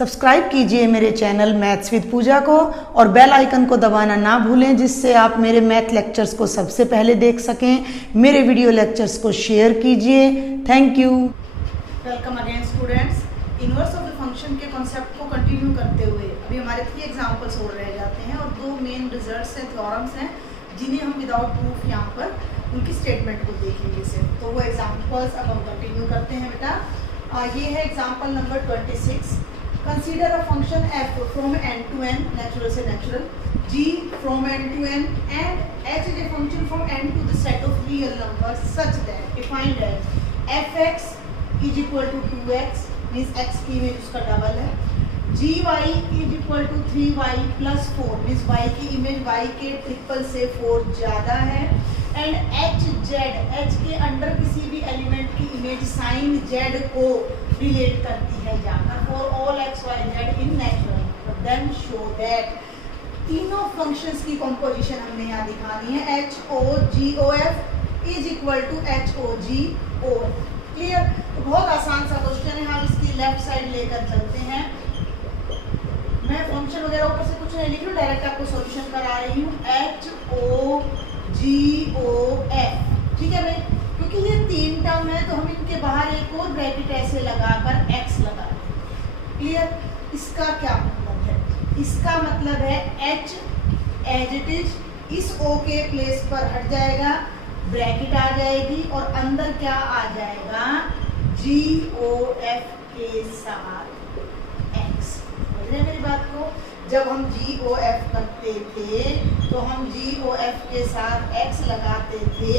Subscribe कीजिए मेरे channel maths with पूजा को और बेल आइकन को दबाना ना भूलें, जिससे आप मेरे मैथ लेक्चर्स को सबसे पहले देख सकें। मेरे वीडियो लेक्चर्स को शेयर कीजिए। Thank you. Welcome again students. Inverse of the function के कॉन्सेप्ट को कंटिन्यू करते हुए अभी हमारे 3 एग्जांपल्स और रह जाते हैं और 2 मेन रिजल्ट्स हैं, थ्योरम्स हैं, जिन्हें हम विदाउट प्रूफ यहाँ पर उनकी स्टेटमेंट को देखेंगे सिर्फ। तो वो एग्जाम्पल्स अब हम कंटिन्यू करते हैं बेटा। ये है example number 26। Consider a function f from n to n, natural से natural, g from n to n, and h is a function from n to the set of real numbers such that defined as fx is equal to 2x, means x की image उसका double है, gy is equal to 3y plus 4, means y की image y के triple से 4 ज़्यादा है, and h के under किसी भी एलिमेंट की इमेज साइन z को रिलेट करती है जाकर for all x y z in natural, then show that तीनों फंक्शंस की कंपोजिशन हमने यहाँ दिखानी है। H o g o f is equal to h o g o. Clear? तो बहुत आसान सा क्वेश्चन है, हम इसकी लेफ्ट साइड लेकर चलते हैं। मैं फंक्शन वगैरह ऊपर से कुछ नहीं लिख रही हूँ, डायरेक्ट आपको सॉल्यूशन करा रही हूँ। H o g o F, ठीक है भाई, क्योंकि ये 3 टर्म है तो हम इनके बाहर एक और ब्रैकेट ऐसे लगाकर x लगा दें। क्लियर? इसका क्या मतलब है? इसका मतलब है h एज इट इज इस o के प्लेस पर हट जाएगा, ब्रैकेट आ जाएगी और अंदर क्या आ जाएगा, जी ओ एफ के साथ x। समझ रहे मेरी बात को? जब हम जी ओ एफ करते थे तो हम जी ओ एफ के साथ x लगाते थे,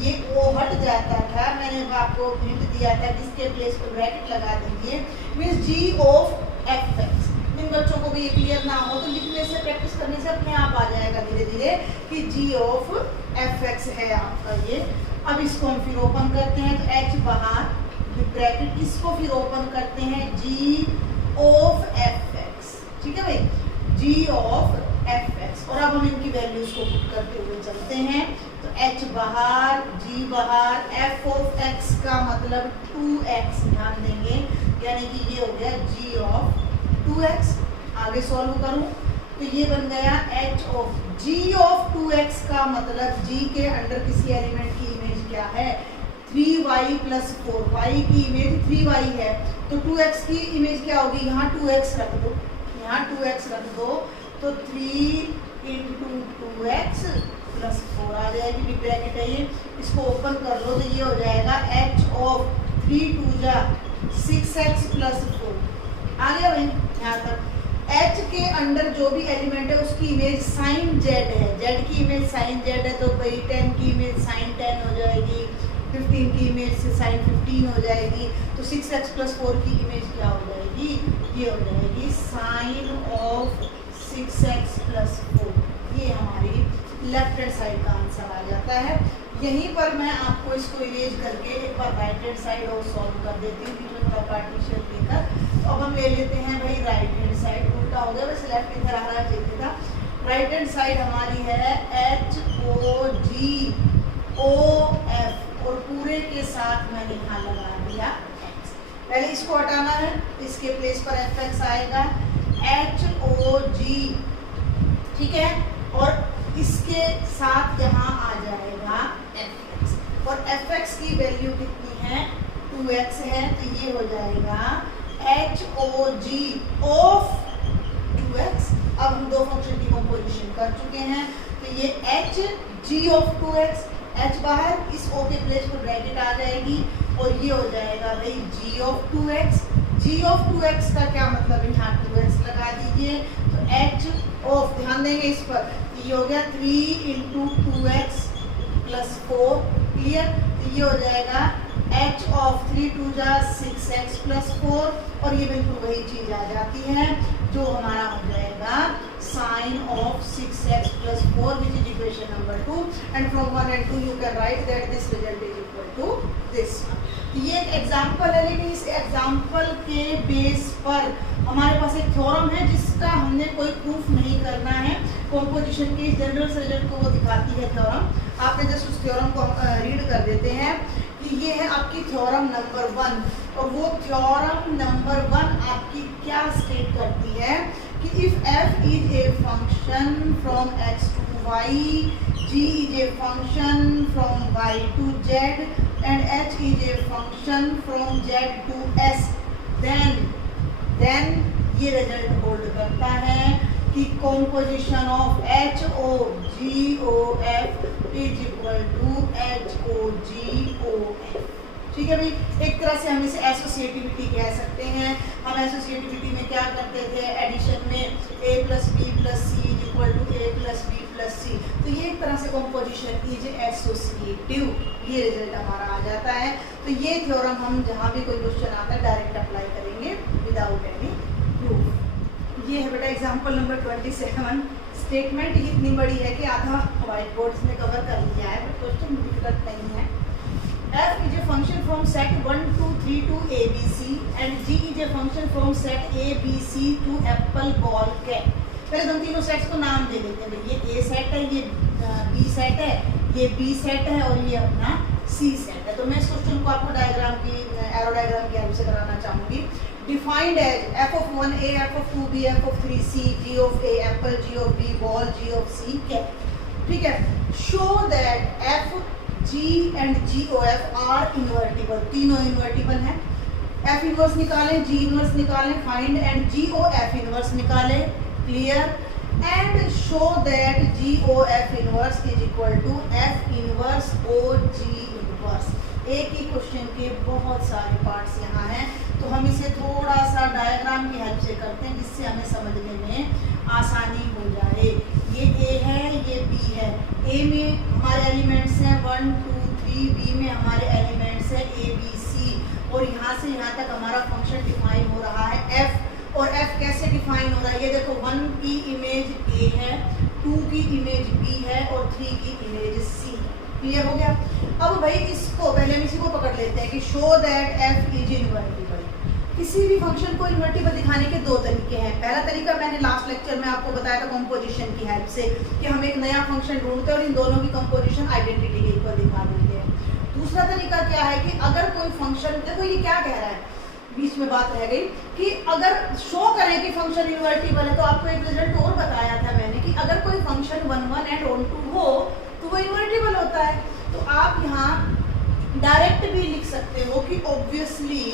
ये ओ हट जाता था। मैंने आपको हिंट दिया था कि इसके प्लेस पर ब्रैकेट लगा देंगे, means G of F X. इन बच्चों को भी ये क्लियर ना हो तो लिखने से, प्रैक्टिस करने से अपने आप आ जाएगा धीरे धीरे कि जी ऑफ एफ एक्स है आपका ये। अब इसको हम फिर ओपन करते हैं तो एच बाहर, ब्रैकेट, इसको फिर ओपन करते हैं जी ऑफ एफ एक्स। ठीक है भाई, जी ऑफ एफ एक्स। और अब हम इनकी वैल्यूज को पुट करते हुए चलते हैं तो h बाहर, g बाहर, f ऑफ x का मतलब 2x, ध्यान देंगे, यानी कि ये हो गया g ऑफ 2x। आगे सॉल्व करूं तो ये बन गया h of g of 2x का मतलब g के अंडर किसी एलिमेंट की इमेज क्या है, 3y प्लस 4। y की इमेज 3y है तो 2x की इमेज क्या होगी, यहाँ 2x रख दो, यहाँ 2x रख दो तो 3 इंटू 2x प्लस 4 आ जाएगी, बिग ब्रैकेट है ये। इसको ओपन कर लो तो ये हो जाएगा h ऑफ 3 2 जा 6x प्लस 4। आ गया भाई यहाँ तक। h के अंडर जो भी एलिमेंट है उसकी इमेज साइन z है, z की इमेज साइन z है तो भाई 10 की इमेज साइन 10 हो जाएगी, 15 की इमेज से साइन 15 हो जाएगी, तो 6x प्लस 4 की इमेज क्या हो जाएगी, ये हो जाएगी साइन ऑफ 6x प्लस 4। ये हमारी लेफ्ट हैंड साइड का आंसर आ जाता है। यहीं पर मैं आपको इसको इरेज करके एक बार राइट हैंड साइड और सॉल्व कर देती हूँ, बीच में थोड़ा पार्टीशन लेकर। तो अब हम ले लेते हैं भाई राइट हैंड साइड, उल्टा हो गया, वैसे लेफ्ट की तरह आना चाहिए था। राइट हैंड साइड हमारी है h o g o F और पूरे के साथ मैंने यहाँ लगा दिया x। पहले इसको हटाना है, इसके प्लेस पर एफ एक्स आएगा, एच ओ जी, ठीक है, और इसके साथ यहाँ आ जाएगा fx, और fx की वैल्यू कितनी है, 2x है, तो ये हो जाएगा h o g of 2x। अब हम दो फंक्शन की कंपोजिशन कर चुके हैं तो ये h g of 2x, h बाहर, इस o के प्लेस पर ब्रैकेट आ जाएगी और ये हो जाएगा भाई g of 2x। g of 2x का क्या मतलब है, यहाँ 2x लगा दीजिए तो h ऑफ, ध्यान देंगे इस पर, ये हो गया 3 इंटू 2x प्लस 4। क्लियर? तो ये हो जाएगा h ऑफ 3 2 जा 6x प्लस 4 और ये बिल्कुल वही चीज आ जाती है जो हमारा हो जाएगा sine of 6x plus 4, which is equation number 2, and from 1 and 2 you can write that this result is equal to this. ये एक एग्जाम्पल है, लेकिन इस एग्जाम्पल के बेस पर हमारे पास एक थ्योरम है जिसका हमने कोई प्रूफ नहीं करना है। कंपोजिशन के जनरल रिजल्ट को वो दिखाती है थ्योरम। आपने जस्ट उस थ्योरम को रीड कर देते हैं कि तो ये है आपकी थ्योरम नंबर 1 और वो थ्योरम नंबर 1 आपकी क्या स्टेट करती है कि if f is a function from x to y, g is a function from y to z and h is a function from z to s, then ये result hold करता है कि composition of HOGOF is equal to HOGOF। ठीक है भाई, एक तरह से हम इसे एसोसिएटिविटी कह सकते हैं। हम एसोसिएटिविटी में क्या करते थे, एडिशन में a plus B plus C is equal to a plus B plus C. तो ये एक तरह से कॉम्पोजिशन इज एसोसिएटिव, ये रिजल्ट हमारा आ जाता है। तो ये थ्योरम हम जहाँ भी कोई क्वेश्चन आता है डायरेक्ट अप्लाई करेंगे विदाउट एनी प्रूफ। ये है बेटा एग्जाम्पल नंबर 27। स्टेटमेंट इतनी बड़ी है कि आधा व्हाइट बोर्ड ने कवर कर लिया है, बट क्वेश्चन डिफिकल्ट नहीं है। f is a function from set 1 to 3 to abc and g is a function from set abc to apple ball cat। पहले हम तीनों सेट्स को नाम दे देते हैं। ये a सेट है, ये b सेट है, ये b सेट है और ये अपना c सेट है। तो मैं इस क्वेश्चन को आपको डायग्राम की एरो डायग्राम की हेल्प से कराना चाहूँगी। Defined as f of 1a, f of 2b, f of 3c, g of a apple, g of b ball, g of c cat। ठीक है, show that f G and GOF are invertible, तीनों invertible हैं। F inverse निकालें, G inverse निकालें, find and GOF inverse निकालें, clear, and show that GOF inverse is equal to F inverse OG inverse. एक ही question के बहुत सारे पार्ट्स यहाँ हैं, तो हम इसे थोड़ा सा डायग्राम की हेल्प से करते हैं जिससे हमें समझने में आसानी हो जाए। ये A है, ये B है। A में हमारे एलिमेंट्स हैं 1 2 3, B में हमारे एलिमेंट्स हैं A B C और यहाँ से यहाँ तक हमारा फंक्शन डिफाइन हो रहा है F। और F कैसे डिफाइन हो रहा है, ये देखो 1 की इमेज A है, 2 की इमेज B है और 3 की इमेज C। क्लियर हो गया। अब भाई इसको पहले हम इसी को पकड़ लेते हैं कि show that F is invertible. किसी भी फंक्शन को इन्वर्टिबल दिखाने के दो तरीके हैं। पहला तरीका मैंने लास्ट लेक्चर में आपको बताया था कंपोजिशन की हेल्प से कि हम एक नया फंक्शन ढूंढते हैं और इन दोनों की कंपोजिशन आइडेंटिटी के ऊपर दिखा देते हैं। दूसरा तरीका क्या है कि अगर कोई फंक्शन, देखो ये क्या कह रहा है, बीच में बात रह गई कि अगर शो करें कि फंक्शन इन्वर्टिबल है, तो आपको एक रिजल्ट और बताया था मैंने कि अगर कोई फंक्शन 1 1 एंड 1 2 हो तो वो इन्वर्टिबल होता है। तो आप यहाँ डायरेक्ट भी लिख सकते हो कि ऑब्वियसली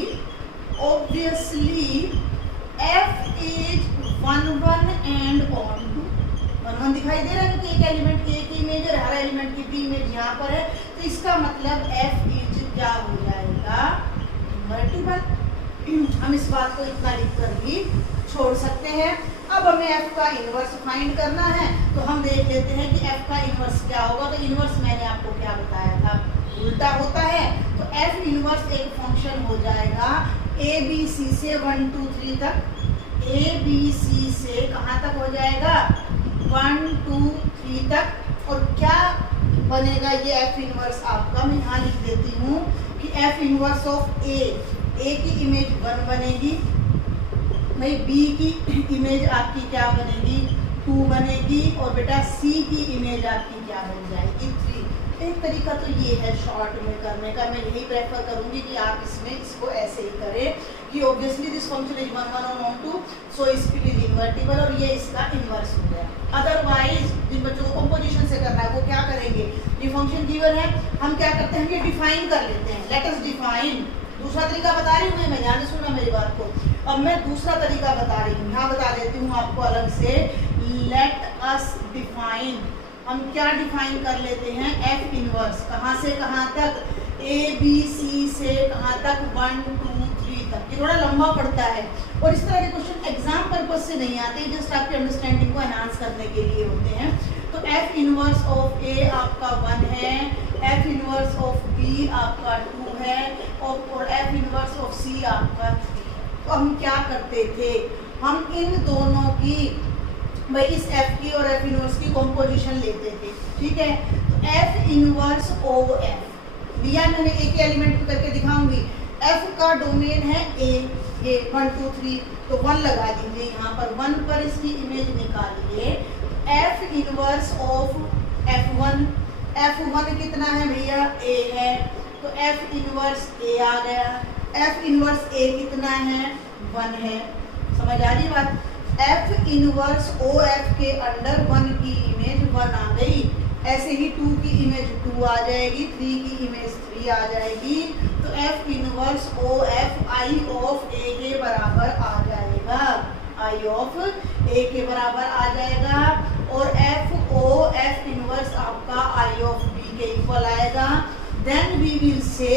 f is 1 1 and 1 2। 1 1 दिखाई दे रहा है क्योंकि एक एलिमेंट की A की इमेज है, हर एलिमेंट की B इमेज यहाँ पर है, तो इसका मतलब f is क्या हो जाएगा, इन्वर्टिबल। हम इस बात को इतना लिखकर भी छोड़ सकते हैं। अब हमें f का इनवर्स फाइंड करना है, तो हम देख लेते हैं कि f का इनवर्स क्या होगा। तो इनवर्स मैंने आपको क्या बताया था, उल्टा होता है। तो f इनवर्स एक फंक्शन हो जाएगा ABC से 1 2 3 तक, ABC से कहाँ तक हो जाएगा, 1 2 3 तक। और क्या बनेगा ये f इनवर्स आपका, मैं यहाँ लिख देती हूँ कि f इनवर्स ऑफ A की इमेज 1 बनेगी, भाई B की इमेज आपकी क्या बनेगी, 2 बनेगी, और बेटा C की इमेज आपकी क्या बन जाएगी, 3। एक तरीका तो ये है शॉर्ट में करने का। मैं यही प्रेफर करूंगी कि आप इसको ऐसे ही करें कि ऑब्वियसली दिस फंक्शन इज 1 1 और 1 2, सो इट इज इन्वर्टिबल और ये इसका इन्वर्स हो गया। अदरवाइज जिन बच्चों को कंपोजिशन से करना है वो क्या करेंगे, ये फंक्शन गिवन है, हम क्या करते हैं, ये डिफाइन कर लेते हैं। Let us define. दूसरा तरीका बता रही हूँ मैं, ध्यान से सुनना मेरी बात को। अब मैं दूसरा तरीका बता रही हूँ, यहाँ बता देती हूँ आपको अलग से। लेट अस डिफाइन, हम क्या डिफाइन कर लेते हैं, f इनवर्स कहाँ से कहाँ तक, A B C से कहाँ तक, 1 2 3 तक। ये थोड़ा लंबा पड़ता है और इस तरह के क्वेश्चन एग्जाम पर्पज से नहीं आते, जस्ट आपकी अंडरस्टैंडिंग को एनहांस करने के लिए होते हैं। तो f इनवर्स ऑफ A आपका 1 है, f इनवर्स ऑफ B आपका 2 है और f इनवर्स ऑफ C आपका 3। तो हम क्या करते थे, हम इन दोनों की, भाई इस f की और f इनवर्स की कंपोजिशन लेते थे। ठीक है, तो f इनवर्स ओवर f दिया मैंने, एक ही एलिमेंट को करके दिखाऊंगी। f का डोमेन है A, ये 1 2 3, तो 1 लगा दीजिए यहाँ पर, 1 पर इसकी इमेज निकालिए। f इनवर्स ऑफ f1 कितना है भैया, A है, तो एफ इनवर्स ए आ गया। एफ इनवर्स ए कितना है? 1 है। समझ आ रही बात? एफ इनवर्स ओ एफ के अंडर 1 की इमेज 1 आ गई। ऐसे ही 2 की इमेज 2 आ जाएगी, 3 की इमेज 3 आ जाएगी। तो F inverse O F I of A के बराबर आ जाएगा, आई ऑफ ए के बराबर आ जाएगा। और एफ ओ एफ इनवर्स आपका आई ऑफ बी के इक्वल आएगा। देन वी विल से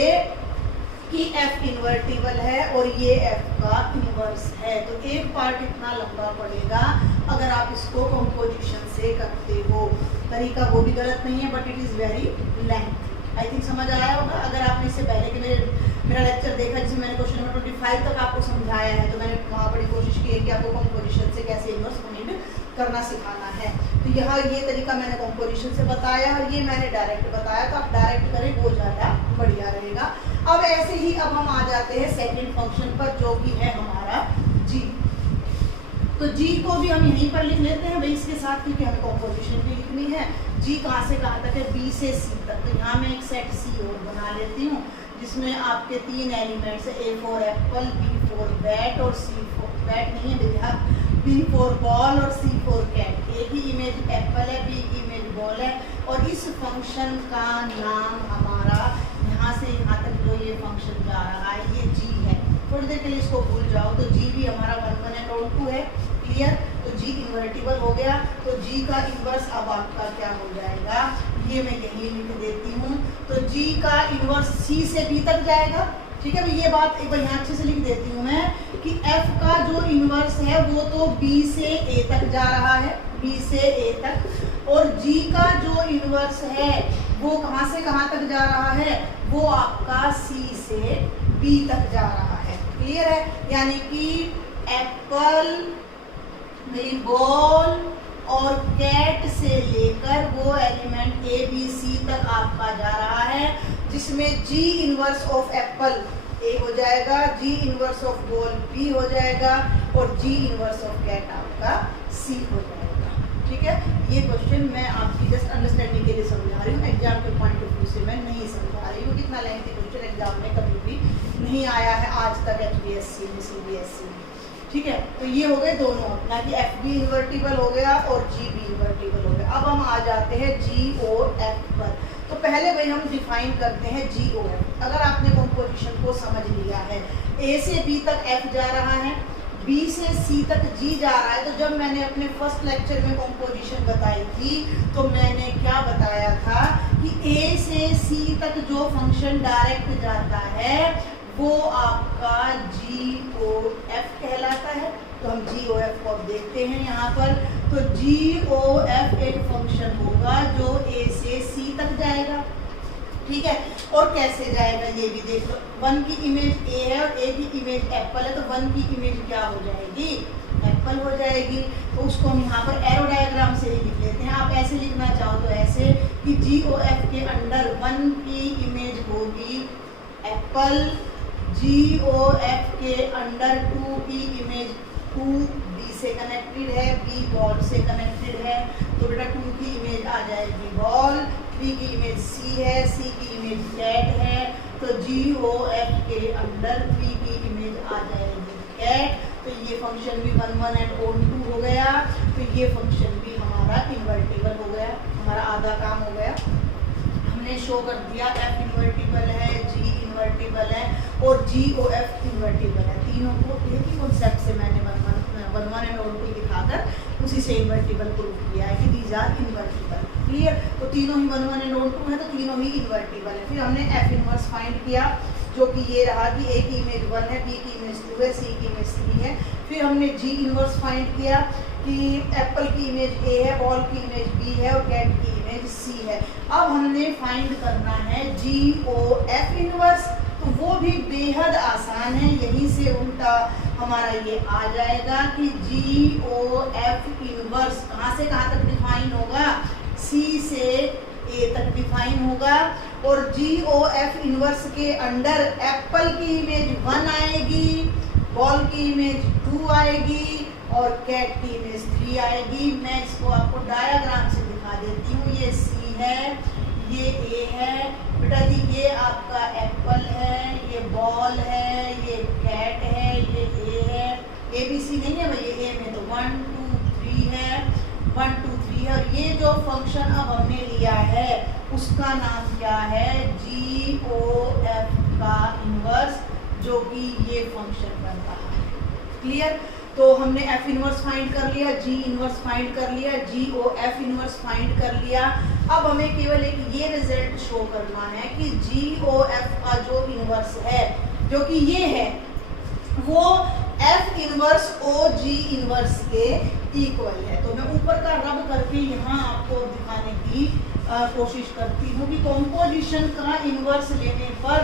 कि एफ इन्वर्टिबल है और ये एफ का इन्वर्स है। तो एक पार्ट इतना लंबा पड़ेगा अगर आप इसको कंपोजिशन से करते हो। तरीका वो भी गलत नहीं है, but it is very length. I think समझ आया होगा। अगर आपने इससे पहले के मेरा लेक्चर देखा जिसमें मैंने क्वेश्चन नंबर 25 तक आपको समझाया है, तो मैंने वहाँ बड़ी कोशिश की है कि आपको कंपोजिशन से कैसे इन्वर्स फाइंड करना सिखाना है। तो यहाँ ये तरीका मैंने कंपोजिशन से बताया और ये मैंने डायरेक्ट बताया, तो आप डायरेक्ट करें वो ज़्यादा बढ़िया रहेगा। अब ऐसे ही अब हम आ जाते हैं सेकंड फंक्शन पर, जो कि है हमारा जी। तो जी को भी हम यहीं पर लिख लेते हैं भाई इसके साथ, क्योंकि हमें कंपोजिशन भी लिखनी है। जी कहाँ से कहाँ तक है? बी से सी तक। तो यहाँ मैं एक सेट सी और बना लेती हूँ जिसमें आपके 3 एलिमेंट्स है, A for apple, B for bat और सी फॉर बैट नहीं है भैया, बी फॉर बॉल और सी फॉर कैट। ए की इमेज एप्पल है, बी की इमेज बॉल है। और इस फंक्शन का नाम हमारा यहाँ से यहाँ तक जो ये फंक्शन जा रहा है ये जी है। थोड़ी देर के लिए इसको भूल जाओ। तो जी भी हमारा 1 1 एंड 2 है। क्लियर? तो जी इन्वर्टिबल हो गया। तो जी का इन्वर्स अब आपका क्या हो जाएगा? ये मैं यही लिख देती हूँ। तो जी का इन्वर्स सी से बी तक जाएगा। ठीक है भाई, ये बात एक बार यहाँ अच्छे से लिख देती हूँ मैं कि एफ का जो इन्वर्स है वो तो बी से ए तक जा रहा है, बी से ए तक। और जी का जो इन्वर्स है वो कहाँ से कहाँ तक जा रहा है? वो आपका सी से बी तक जा रहा है। क्लियर है? यानी कि एप्पल, बॉल और कैट से लेकर वो एलिमेंट ए बी सी तक आपका जा रहा है, जिसमें G inverse of apple A हो जाएगा, G inverse of ball B हो जाएगा और जी इनवर्स ऑफ कैट आपका सी हो जाएगा। ठीक है? ये क्वेश्चन मैं आपकी जस्ट अंडरस्टैंडिंग के लिए समझा रही हूँ, एग्जाम के पॉइंट ऑफ व्यू से मैं नहीं समझा रही हूँ। कितना लेंथी क्वेश्चन एग्जाम में कभी भी नहीं आया है आज तक HBSC में, CBSE में। ठीक है? तो ये हो गए दोनों, ना कि एफ बी इन्वर्टिबल हो गया और जी बी इन्वर्टिबल हो गया। अब हम आ जाते हैं जी ओ एफ पर। तो पहले भाई हम डिफाइन करते हैं जी ओ एफ। अगर आपने कंपोजिशन को समझ लिया है, ए से बी तक एफ जा रहा है, बी से सी तक जी जा रहा है। तो जब मैंने अपने फर्स्ट लेक्चर में कंपोजिशन बताई थी तो मैंने क्या बताया था कि ए से सी तक जो फंक्शन डायरेक्ट जाता है वो आपका जी ओ एफ कहलाता है। तो हम जी ओ एफ को अब देखते हैं यहाँ पर। तो जी ओ एफ एक फंक्शन होगा जो ए से सी तक जाएगा। ठीक है? और कैसे जाएगा ये भी देख लो। 1 की इमेज ए है और ए की इमेज एप्पल है, तो 1 की इमेज क्या हो जाएगी? एप्पल हो जाएगी। तो उसको हम यहाँ पर एरो डायग्राम से ही लिख लेते हैं। आप ऐसे लिखना चाहो तो ऐसे कि जी ओ एफ के अंडर 1 की इमेज होगी एप्पल, जी ओ एफ के अंडर 2 की इमेज 2 बी से कनेक्टेड है, बी बॉल से कनेक्टेड है, तो बेटा 2 की इमेज आ जाएगी बॉल, 3 की इमेज सी है, सी की इमेज कैट है, तो जी ओ एफ के अंडर 3 की इमेज आ जाएगी कैट। तो ये फंक्शन भी 1 1 एंड 2 हो गया। तो ये फंक्शन भी हमारा इन्वर्टिबल हो गया, हमारा आधा काम हो गया। हमने शो कर दिया एफ इन्वर्टिबल है, जी इन्वर्टिबल है और जी ओ एफ इन्वर्टिबल है। तीनों को एक ही कॉन्सेप्ट से मैंने 1 1 एंड 2 दिखाकर उसी से इन्वर्टिबल प्रूव किया है कि दीज आर इन्वर्टिबल। क्लियर? तो तीनों ही 1 1 एंड 2 है, तो तीनों ही इन्वर्टिबल है। फिर हमने एफ इन्वर्स फाइंड किया जो कि ये रहा कि ए की इमेज 1 है, बी की इमेज 2 है, सी की इमेज 3 है। फिर हमने जी इन्वर्स फाइंड किया कि एप्पल की इमेज ए है, बॉल की इमेज बी है और कैट की इमेज सी है। अब हमने फाइंड करना है जी ओ एफ इन्वर्स। तो वो भी बेहद आसान है, यहीं से उल्टा हमारा ये आ जाएगा कि जी ओ एफ इन्वर्स कहाँ से कहाँ तक डिफाइन होगा? सी से ए तक डिफाइन होगा। और जी ओ एफ इन्वर्स के अंडर एप्पल की इमेज 1 आएगी, बॉल की इमेज 2 आएगी और कैट की इमेज 3 आएगी। मैं इसको आपको डायग्राम से दिखा देती हूँ। ये सी है, ये ए है, बेटा जी ये आपका एप्पल है, ये बॉल है, ये कैट है, ये ए है, ABC नहीं है भाई, ये ए में तो 1 2 3 है, 1 2 3 है। और ये जो फंक्शन अब हमने लिया है उसका नाम क्या है, GOF का इनवर्स, जो कि ये फंक्शन बन रहा है। क्लियर? तो हमने F इनवर्स फाइंड कर लिया, G इनवर्स फाइंड कर लिया, GOF इनवर्स फाइंड कर लिया। अब हमें केवल एक ये रिजल्ट शो करना है कि GOF का जो इनवर्स है, जो कि ये है, वो F इनवर्स OG इनवर्स के इक्वल है। तो मैं ऊपर का रब करके यहाँ आपको दिखाने की कोशिश करती हूँ कि कॉम्पोजिशन का इनवर्स लेने पर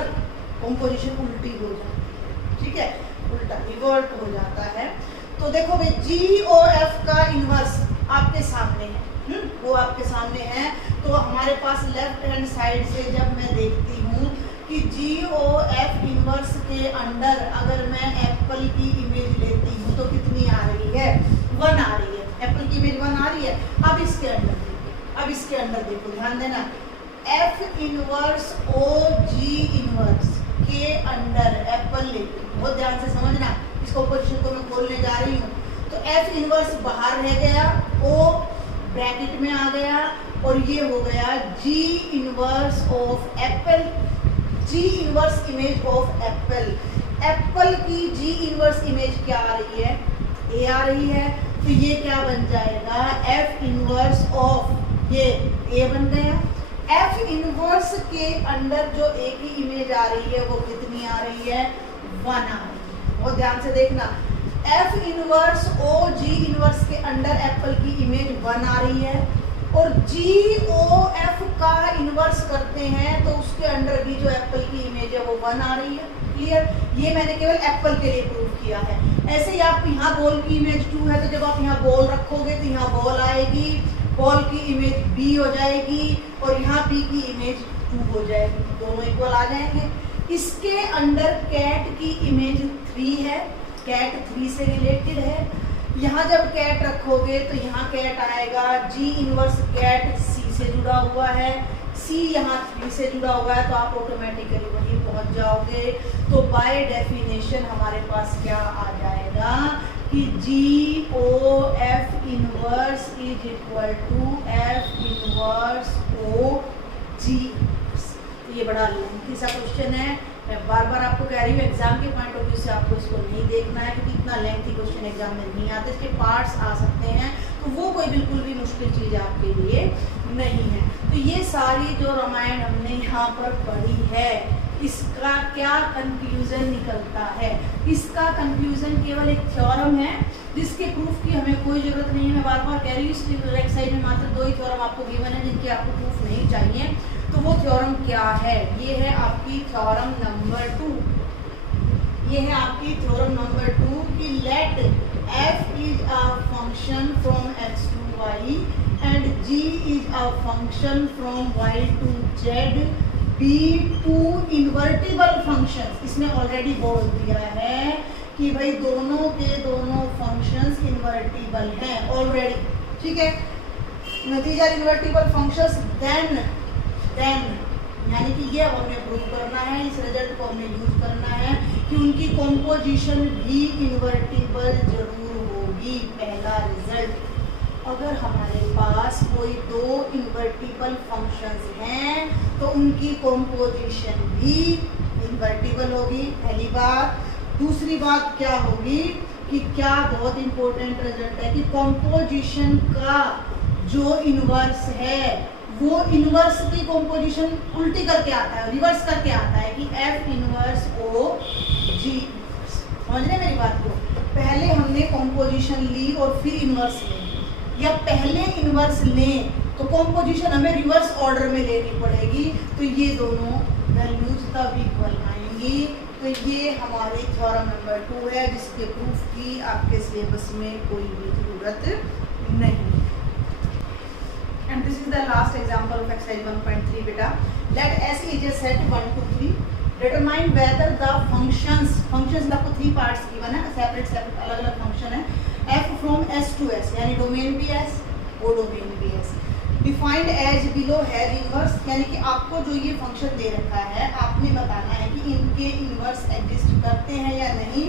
कॉम्पोजिशन उल्टी हो जाती है, ठीक है, उल्टा रिवर्ट हो जाता है। तो देखो भाई GOF का इनवर्स आपके सामने है, वो आपके सामने है। तो हमारे पास लेफ्ट हैंड साइड से जब मैं देखती हूँ कि GOF इनवर्स के अंडर अगर मैं एप्पल की इमेज लेती हूँ तो कितनी आ रही है, 1 आ रही है। एप्पल की इमेज 1 आ रही है। अब इसके अंदर देखो, अब इसके अंदर देखो, ध्यान देना, F इनवर्स OG इनवर्स के अंडर एप्पल लेती हूँ, बहुत ध्यान से समझना, इस कॉम्पोजिशन को मैं खोलने जा रही हूँ। तो F इनवर्स बाहर रह गया, O ब्रैकेट में आ गया, और ये हो गया G inverse of Apple, G inverse image of Apple. Apple की G इनवर्स इमेज क्या आ रही है, A आ रही है। तो ये क्या बन जाएगा, F इनवर्स ऑफ, ये A बन गया। F इनवर्स के अंदर जो A की इमेज आ रही है वो कितनी आ रही है, 1 आ रही है। बहुत ध्यान से देखना, F इनवर्स OG इनवर्स के अंदर एप्पल की इमेज 1 आ रही है, और GOF का इनवर्स करते हैं तो उसके अंदर भी जो एप्पल की इमेज है वो 1 आ रही है। क्लियर? ये मैंने केवल एप्पल के लिए प्रूव किया है। ऐसे ही आप यहाँ बॉल की इमेज 2 है, तो जब आप यहाँ बॉल रखोगे तो यहाँ बॉल आएगी, बॉल की इमेज B हो जाएगी, और यहाँ B की इमेज 2 हो जाएगी, दोनों इक्वल आ जाएंगे। इसके अंदर कैट की इमेज 3 है, कैट 3 से रिलेटेड है। यहाँ जब कैट रखोगे तो यहाँ कैट आएगा, G इनवर्स कैट C से जुड़ा हुआ है, C यहाँ 3 से जुड़ा हुआ है, तो आप ऑटोमेटिकली वहीं पहुँच जाओगे। तो बाय डेफिनेशन हमारे पास क्या आ जाएगा कि GOF inverse is equal to F inverse OG। ये बड़ा लेंथी सा क्वेश्चन है, मैं बार बार आपको कह रही हूँ एग्जाम के पॉइंट ऑफ व्यू से आपको इसको नहीं देखना है, क्योंकि इतना लेंथी क्वेश्चन एग्जाम में नहीं आते, इसके पार्ट्स आ सकते हैं, तो वो कोई बिल्कुल भी मुश्किल चीज़ आपके लिए नहीं है। तो ये सारी जो रामायण हमने यहाँ पर पढ़ी है, इसका क्या कंक्लूजन निकलता है, इसका कंक्लूजन केवल एक थ्योरम है जिसके प्रूफ की हमें कोई ज़रूरत नहीं है। मैं बार बार कह रही हूँ, इस लेफ्ट साइड में मात्र 2 ही थ्योरम आपको गिवन है जिनके आपको प्रूफ नहीं चाहिए। तो वो थ्योरम क्या है, ये है आपकी थ्योरम नंबर 2। ये है आपकी थ्योरम नंबर 2 कि let f is a function from x to y and g is a function from y to z be 2 invertible functions. इसने ऑलरेडी बोल दिया है कि भाई दोनों के दोनों फंक्शंस इन्वर्टिबल हैं ऑलरेडी, ठीक है। नतीजा इन्वर्टिबल फंक्शंस देन यानी कि ये हमने प्रूव करना है, इस रिजल्ट को हमने यूज करना है कि उनकी कॉम्पोजिशन भी इन्वर्टिबल जरूर होगी। पहला रिजल्ट, अगर हमारे पास कोई 2 इन्वर्टिबल फंक्शंस हैं तो उनकी कॉम्पोजिशन भी इन्वर्टिबल होगी, पहली बात। दूसरी बात क्या होगी कि क्या बहुत इंपॉर्टेंट रिजल्ट है कि कॉम्पोजिशन का जो इन्वर्स है वो इन्वर्स की कॉम्पोजिशन उल्टी करके आता है, रिवर्स करके आता है कि F इन्वर्स OG। समझ रहे मेरी बात को? पहले हमने कॉम्पोजिशन ली और फिर इन्वर्स लें, या पहले इन्वर्स लें तो कॉम्पोजिशन हमें रिवर्स ऑर्डर में लेनी पड़ेगी, तो ये दोनों वैल्यूज तब इक्वल आएंगी। तो ये हमारी थ्योरम नंबर 2 है जिसके प्रूफ की आपके सिलेबस में कोई भी जरूरत नहीं। And this is the last example of exercise 1.3 beta. Let S is a set 1 to 3. Determine whether the functions आपको 3 parts given है, separate अलग अलग फंक्शन है। F from S to S यानी डोमेन भी S, वो डोमेन भी S। Defined as below है इनवर्स, यानी कि आपको जो ये फंक्शन दे रखा है आपने बताना है कि इनके इनवर्स एग्जिस्ट करते हैं या नहीं,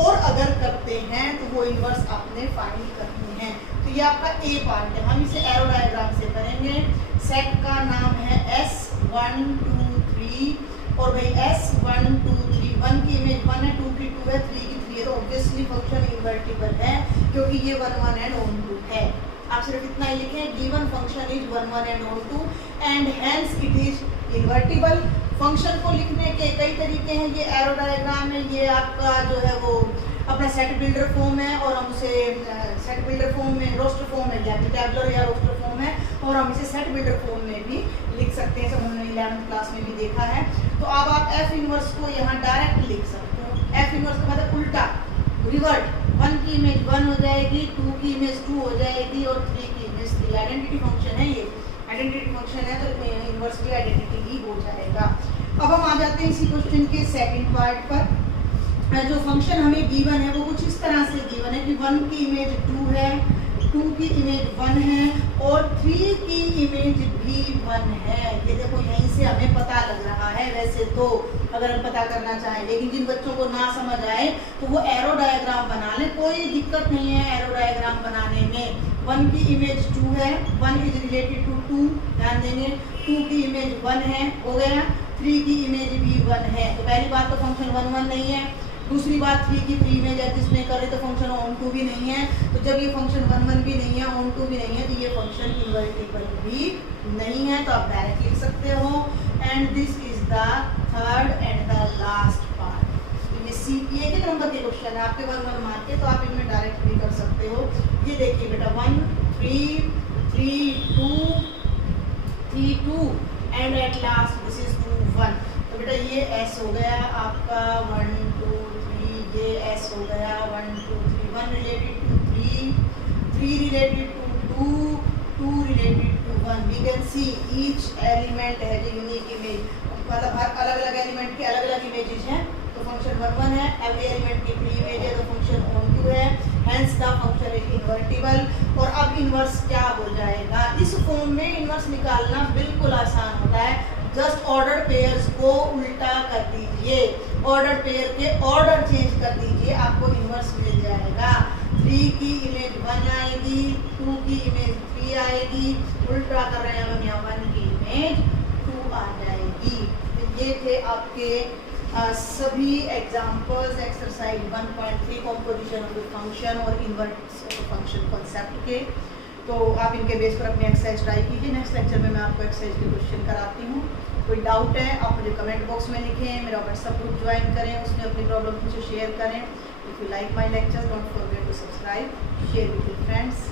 और अगर करते हैं तो वो इनवर्स आपने फाइंड करनी है। तो ये आपका ए पार्ट है, हम इसे एरो डायग्राम से करेंगे। सेट का नाम है S1 2 3, और भाई S1 2 3, 1 की इमेज 1 है, 2 की 2 है, 3 की 3 है, तो ऑब्वियसली फंक्शन इन्वर्टिबल है क्योंकि ये 1 1 एंड ऑन 2 है। आप सिर्फ इतना ही लिखें, given function is 1 1 and on 2 and hence it is invertible. Function को लिखने के कई तरीके हैं, ये एरो डायग्राम है, ये आपका जो है वो अपना सेट बिल्डर फॉर्म है, और हम उसे सेट बिल्डर फॉर्म में रोस्टर फॉर्म है, या टैबुलर या रोस्टर फॉर्म है, और हम इसे सेट बिल्डर फॉर्म में भी लिख सकते हैं, सब हमने 11th क्लास में भी देखा है। तो अब आप एफ इनवर्स को यहाँ डायरेक्ट लिख सकते हो। एफ इनवर्स का मतलब उल्टा, रिवर्ट। 1 की इमेज 1 हो जाएगी, 2 की इमेज 2 हो जाएगी, और 3 की इमेज 3। आइडेंटिटी फंक्शन है, ये आइडेंटिटी फंक्शन है, तो इनवर्स भी आइडेंटिटी ही हो जाएगा। अब हम आ जाते हैं इसी क्वेश्चन के सेकंड पार्ट पर। जो फंक्शन हमें गिवन है वो कुछ इस तरह से गिवन है कि 1 की इमेज 2 है, 2 की इमेज 1 है, और 3 की इमेज भी 1 है। ये देखो यहीं से हमें पता लग रहा है वैसे तो, अगर हम पता करना चाहें, लेकिन जिन बच्चों को ना समझ आए तो वो एरो डायग्राम बना लें, कोई दिक्कत नहीं है एरो डायग्राम बनाने में। 1 की इमेज 2 है, 1 इज रिलेटेड टू 2, ध्यान देंगे। 2 की इमेज 1 है, हो गया। 3 की इमेज भी 1 है, तो पहली बात तो फंक्शन 1 1 नहीं है। दूसरी बात 3 की 3 इमेज एग्जिस्ट नहीं कर रही, तो फंक्शन ऑन 2 भी नहीं है। तो जब ये फंक्शन 1 1 भी नहीं है, ऑन 2 भी नहीं है, तो ये फंक्शन इन्वर्टिबल भी नहीं है। तो आप डायरेक्ट लिख सकते हो। And this is the third and the last part. तो ये सी एक एक नंबर के क्वेश्चन है आपके 1 1 मार्क के, तो आप इनमें डायरेक्ट भी कर सकते हो। ये देखिए बेटा 1 3 3 2 3 2 and at last this is 2 1। तो बेटा ये S हो गया आपका 1 2 3, ये S हो गया 1 2 3, 1 related to 3, 3 related to 2, 2 related to 1। We can see each element has a unique image, मतलब हर अलग अलग एलिमेंट की अलग अलग इमेजेस हैं। तो फंक्शन 1 1 है, एवरी एलिमेंट की 3 इमेज है, तो फंक्शन ऑन 2 है, hence the function is invertible. और अब इनवर्स क्या हो जाएगा, इस फॉर्म में इनवर्स निकालना बिल्कुल आसान होता है। जस्ट ऑर्डर पेयर्स को उल्टा कर दीजिए, ऑर्डर पेयर के ऑर्डर चेंज कर दीजिए, आपको इनवर्स मिल जाएगा। 3 की इमेज 1 आएगी, 2 की इमेज 3 आएगी, उल्टा कर रहे हैं हम यहाँ 1 की इमेज 2 आ जाएगी। तो ये थे आपके सभी examples exercise 1.3 composition of the function और इन्वर्स ऑफ फंक्शन कॉन्सेप्ट के। तो आप इनके बेस पर अपनी एक्सरसाइज ट्राई कीजिए। नेक्स्ट लेक्चर में मैं आपको एक्सरसाइज के क्वेश्चन कराती हूँ। कोई डाउट है आप मुझे कमेंट बॉक्स में लिखें, मेरा व्हाट्सएप ग्रुप ज्वाइन करें, उसमें अपनी प्रॉब्लम मुझे शेयर करें। If you like my lecture don't forget to subscribe, share with your friends.